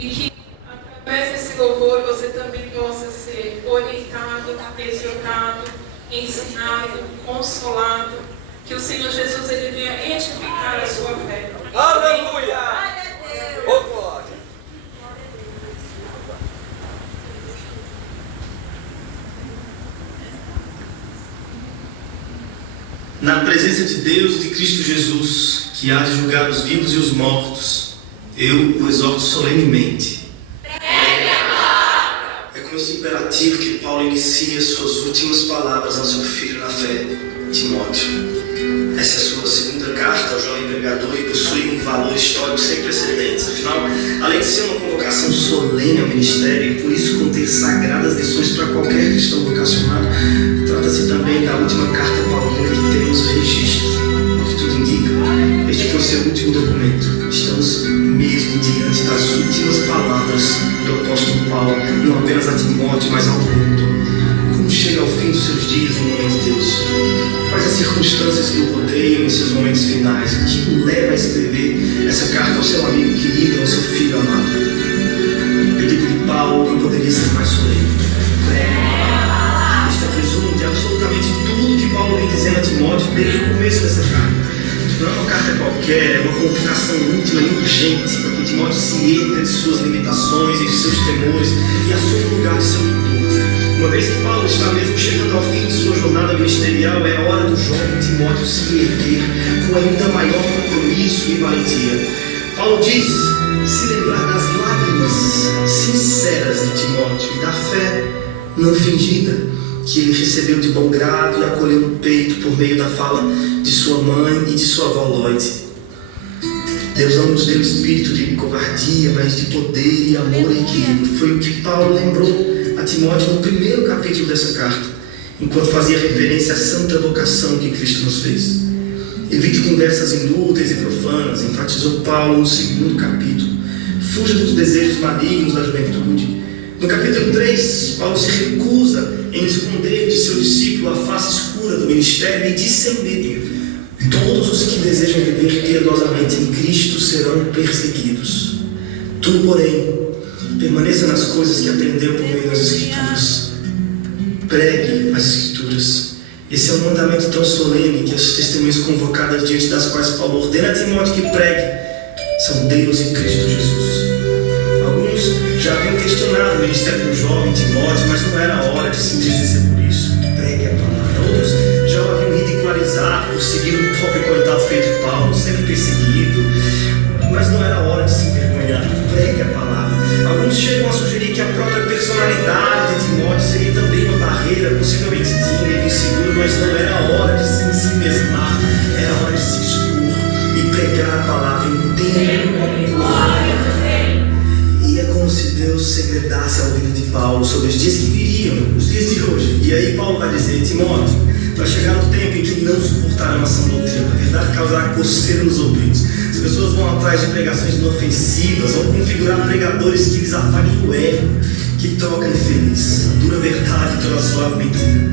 E que através desse louvor você também possa ser orientado, exortado, ensinado, consolado. Que o Senhor Jesus ele venha edificar a sua fé. Aleluia! Oh, glória! Na presença de Deus e de Cristo Jesus, que há de julgar os vivos e os mortos, eu o exorto solenemente. É com esse imperativo que Paulo inicia suas últimas palavras ao seu filho na fé, Timóteo. Essa é a sua segunda carta ao jovem pregador e possui um valor histórico sem precedentes. Afinal, além de ser uma convocação solene ao ministério e por isso conter sagradas lições para qualquer cristão vocacionado, trata-se também da última carta paulina que temos registro. O que tudo indica, este foi seu último documento. Estamos mesmo diante das últimas palavras do apóstolo Paulo, não apenas a Timóteo, mas ao mundo. Como chega ao fim dos seus dias no momento de Deus? Quais as circunstâncias que o rodeiam em seus momentos finais? O que o leva a escrever essa carta ao seu amigo querido, ao seu filho amado? O pedido de Paulo não poderia ser mais solene. Este é o resumo de absolutamente tudo que Paulo vem dizendo a Timóteo desde o começo dessa carta. Não é uma carta qualquer, é uma convocação íntima e urgente para que Timóteo se erga de suas limitações e de seus temores e assuma o lugar de seu tutor. Uma vez que Paulo está mesmo chegando ao fim de sua jornada ministerial, é hora do jovem Timóteo se erguer com ainda maior compromisso e valentia. Paulo diz: se lembrar das lágrimas sinceras de Timóteo e da fé não fingida que ele recebeu de bom grado e acolheu no peito por meio da fala de sua mãe e de sua avó Lloyd. Deus não nos deu espírito de covardia, mas de poder e amor e equilíbrio. Foi o que Paulo lembrou a Timóteo no primeiro capítulo dessa carta, enquanto fazia referência à santa vocação que Cristo nos fez. Evite conversas inúteis e profanas, enfatizou Paulo no segundo capítulo. Fuja dos desejos malignos da juventude. No capítulo 3, Paulo se recusa em esconder de seu discípulo a face escura do ministério e diz sem medo: todos os que desejam viver piedosamente em Cristo serão perseguidos. Tu, porém, permaneça nas coisas que aprendeu por meio das Escrituras. Pregue as Escrituras. Esse é um mandamento tão solene que as testemunhas convocadas diante das quais Paulo ordena a Timóteo que pregue são Deus e Cristo Jesus. Alguns já haviam questionado o ministério do jovem Timóteo, mas não era hora de se entristecer por isso. Pregue a palavra. Outros já o haviam ridicularizado por seguir o pobre coitado feito de Paulo, sendo perseguido, mas não era hora de se envergonhar. Pregue a palavra. Alguns chegam a sugerir que a própria personalidade de Timóteo seria também uma barreira, possivelmente tímida e insegura, mas não era hora de se ensimesmar, era hora de se expor e pregar a palavra em tempo. E é como se Deus segredasse a vida de Paulo sobre os dias que viriam, os dias de hoje. E aí Paulo vai dizer: Timóteo, vai chegar o tempo em que não suportarão a sã doutrina. A verdade causará coceira nos ouvidos. As pessoas vão atrás de pregações inofensivas, vão configurar pregadores que lhes afaguem o ego, que trocam infeliz, a dura verdade pela suave mentira.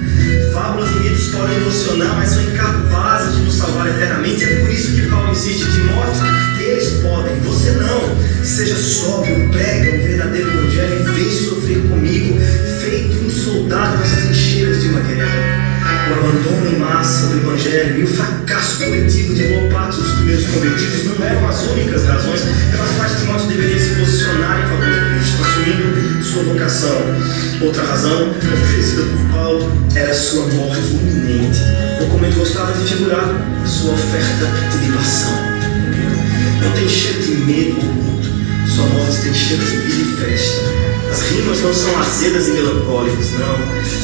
Fábulas e mitos podem emocionar, mas são incapazes de nos salvar eternamente. É por isso que Paulo insiste: Timóteo, que eles podem, você não. Seja sóbrio, prega o verdadeiro evangelho e vem sofrer comigo, feito um soldado nas trincheiras de uma guerra. O abandono em massa do evangelho e o fracasso coletivo de boa parte dos primeiros convertidos não eram as únicas razões pelas quais Timóteo deveria se posicionar em favor de Cristo, assumindo sua vocação. Outra razão, oferecida por Paulo, era sua morte iminente, ou como ele gostava de figurar, sua oferta de libação. Não tem cheiro de medo ou luto, sua morte tem cheiro de vida e festa. As rimas não são azedas e melancólicas, não.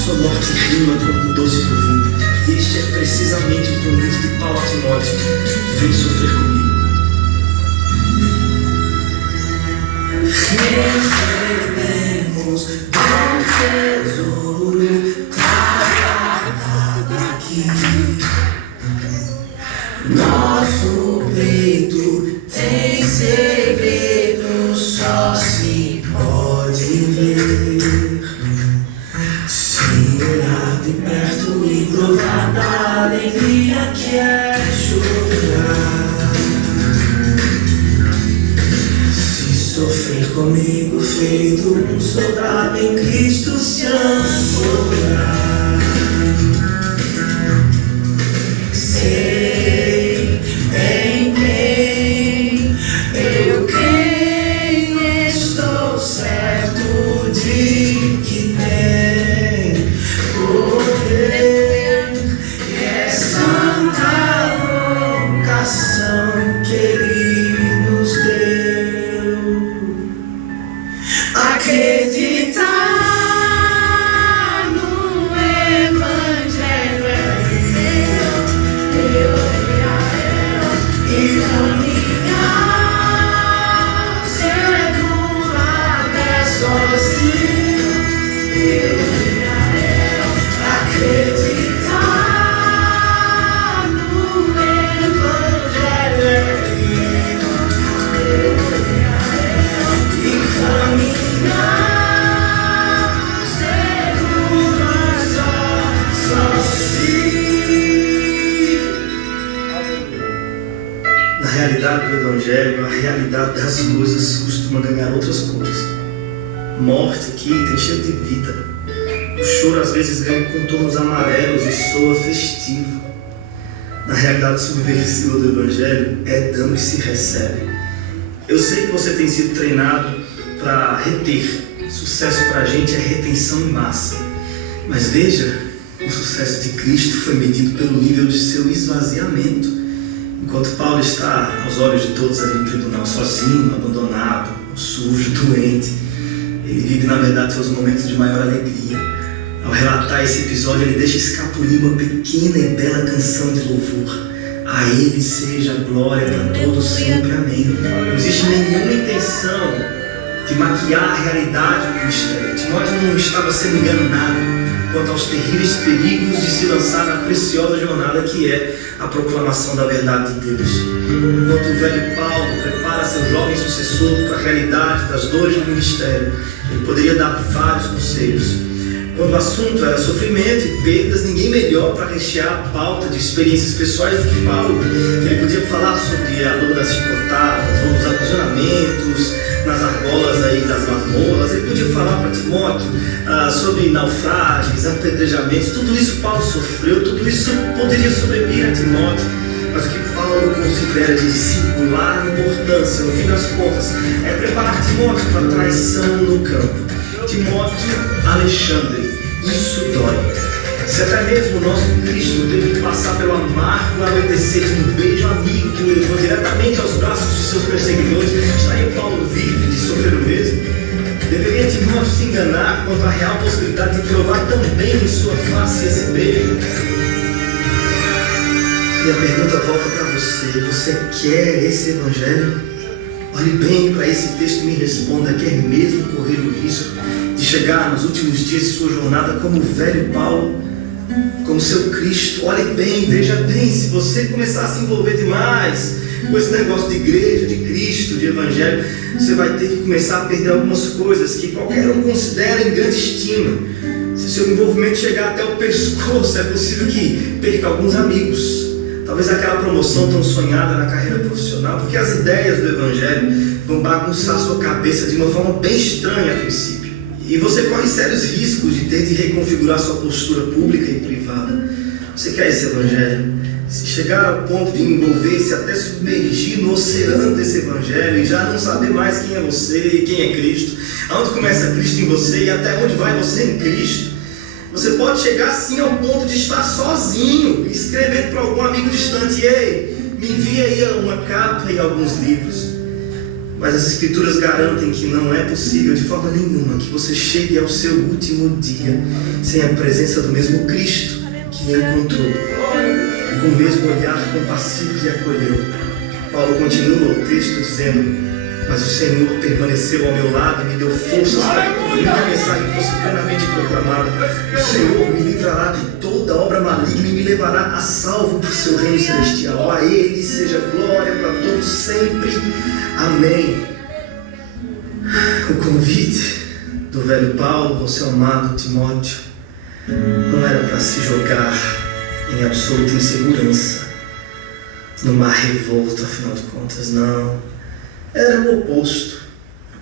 Sua morte rima como doce pro vinho. E este é precisamente o convite de Paulo a Timóteo: vem sofrer comigo. Recebemos um tesouro guardado aqui. Nosso peito tem segredo, só se pode ver. Se olhar de perto e provar da alegria que é chorar. Se sofrer comigo, amigo feito um soldado em Cristo se amplorar. Sei em quem eu creio, estou certo de que tem poder e é santa vocação que Ele nos deu. Acreditar no Evangelho e caminhar seguro até sozinho. Acreditar no Evangelho e caminhar Na realidade do Evangelho, a realidade das coisas costuma ganhar outras cores. Morte aqui tem cheiro de vida. O choro às vezes ganha contornos amarelos e soa festivo. Na realidade subversiva do Evangelho, é dano que se recebe. Eu sei que você tem sido treinado para reter. Sucesso para a gente é retenção em massa. Mas veja, o sucesso de Cristo foi medido pelo nível de seu esvaziamento. Enquanto Paulo está aos olhos de todos ali no tribunal, sozinho, abandonado, sujo, doente, ele vive na verdade seus momentos de maior alegria. Ao relatar esse episódio, ele deixa escapulir uma pequena e bela canção de louvor. A Ele seja a glória para todos sempre, amém. Não existe nenhuma intenção de maquiar a realidade do ministério. Timóteo não estava sendo enganado quanto aos terríveis perigos de se lançar na preciosa jornada que é a proclamação da verdade de Deus. Enquanto o velho Paulo prepara seu jovem sucessor para a realidade das dores do ministério, ele poderia dar vários conselhos. Quando o assunto era sofrimento e perdas, ninguém melhor para rechear a pauta de experiências pessoais do que Paulo. Ele podia falar sobre a dor das chicotadas, ou dos aprisionamentos, nas argolas aí das masmorras. Ele podia falar para Timóteo sobre naufrágios, apedrejamentos. Tudo isso Paulo sofreu, tudo isso poderia sobrevir a Timóteo. Mas o que Paulo considera de singular importância, no fim das contas, é preparar Timóteo para a traição no campo. Timóteo Alexandre, isso dói. Se até mesmo o nosso Cristo teve que passar pelo amargo acontecer de um beijo amigo que o levou diretamente aos braços de seus perseguidores, estaria Paulo livre de sofrer o mesmo? Deveria Timóteo se enganar quanto à real possibilidade de provar também em sua face esse beijo? E a pergunta volta para você: você quer esse evangelho? Olhe bem para esse texto e me responda: quer mesmo correr o risco de chegar nos últimos dias de sua jornada como o velho Paulo, como seu Cristo? Olhe bem, veja bem, se você começar a se envolver demais com esse negócio de igreja, de Cristo, de evangelho, você vai ter que começar a perder algumas coisas que qualquer um considera em grande estima. Se seu envolvimento chegar até o pescoço, é possível que perca alguns amigos, talvez aquela promoção tão sonhada na carreira profissional, porque as ideias do evangelho vão bagunçar sua cabeça de uma forma bem estranha a princípio. E você corre sérios riscos de ter de reconfigurar sua postura pública e privada. Você quer esse evangelho? Se chegar ao ponto de envolver-se até submergir no oceano desse evangelho e já não saber mais quem é você e quem é Cristo, aonde começa Cristo em você e até onde vai você em Cristo, você pode chegar assim ao ponto de estar sozinho, escrevendo para algum amigo distante: ei, me envia aí uma capa e alguns livros. Mas as Escrituras garantem que não é possível de forma nenhuma que você chegue ao seu último dia sem a presença do mesmo Cristo que encontrou, com o mesmo olhar compassivo que acolheu. Paulo continua o texto dizendo: mas o Senhor permaneceu ao meu lado e me deu forças para que a mensagem fosse plenamente proclamada. O Senhor me livrará de toda obra maligna e me levará a salvo por seu reino celestial. A Ele seja glória para todos sempre. Amém. O convite do velho Paulo ao seu amado Timóteo não era para se jogar em absoluta insegurança no mar revolto, afinal de contas, não. Era o oposto.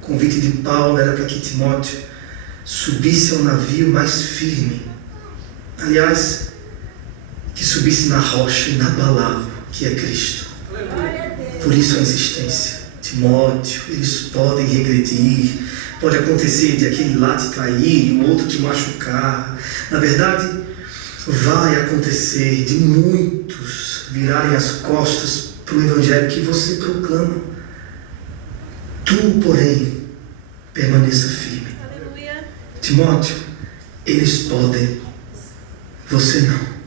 O convite de Paulo era para que Timóteo subisse ao navio mais firme. Aliás, que subisse na rocha inabalável, que é Cristo. Por isso a insistência. Timóteo, eles podem regredir, pode acontecer de aquele lá te trair e o outro te machucar. Na verdade, vai acontecer de muitos virarem as costas para o evangelho que você proclama. Tu, porém, permaneça firme. Aleluia. Timóteo, eles podem, você não.